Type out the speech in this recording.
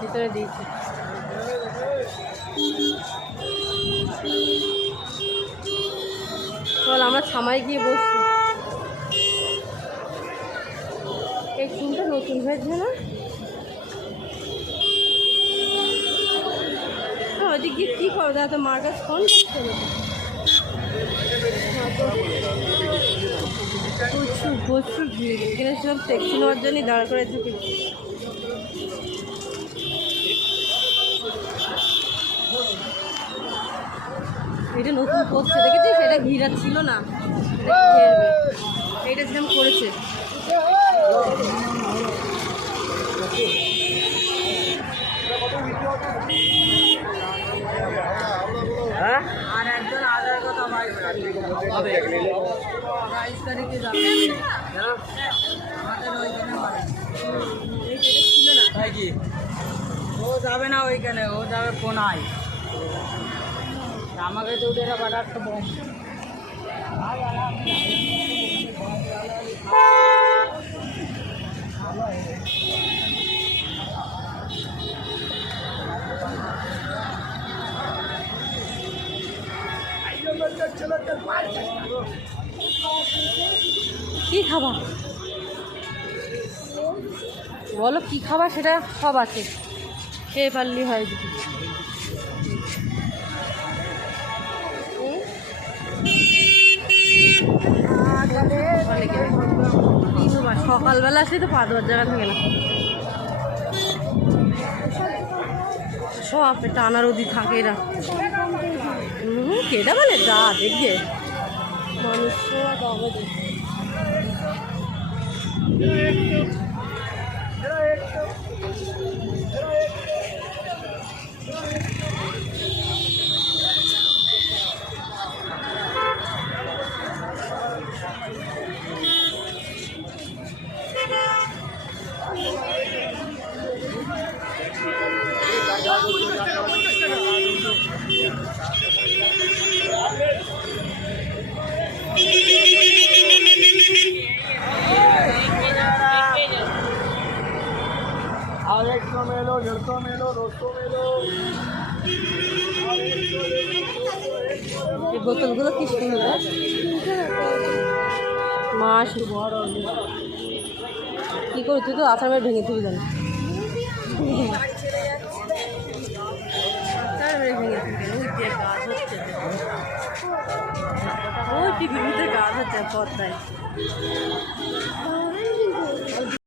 ভিতরে দিয়েছে। চল আমরা ছামায় গিয়ে বসছি। এই চুলটা নতুন হয়েছে না? হ্যাঁ, ওদিক কী করো? দাদা মার কাছে ফোন করছে প্রচুর প্রচুর ভিড়। এখানে সব ট্যাক্সি নেওয়ার জন্যই দাঁড় করে থাকে এটা নতুন করছে, দেখেছিস? এটা ঘিরা ছিল না এটা যেরকম করেছে। ও যাবে না ওইখানে ও যাবে কোনায় আমাকে তো ওদের আবার একটা কি খাবা? বলো, কি খাবা? সেটা সব আছে। খেয়ে পারলি হয় খাবা? সকালবেলা আসলে তো পা দেওয়ার জায়গা থাকে না। সব এটা আনারদি থাকে এরা কেটা বলে যা দেখবে মানুষ দামে দেখবে আর একটু মেলো দেড়শো মেলো দুশো মেলো। এই বোতলগুলো কি সুন্দর। মাস কি করে তুই তো তুই জানো। ভেঙে তুই কেন? ওই হচ্ছে পদ্মায়।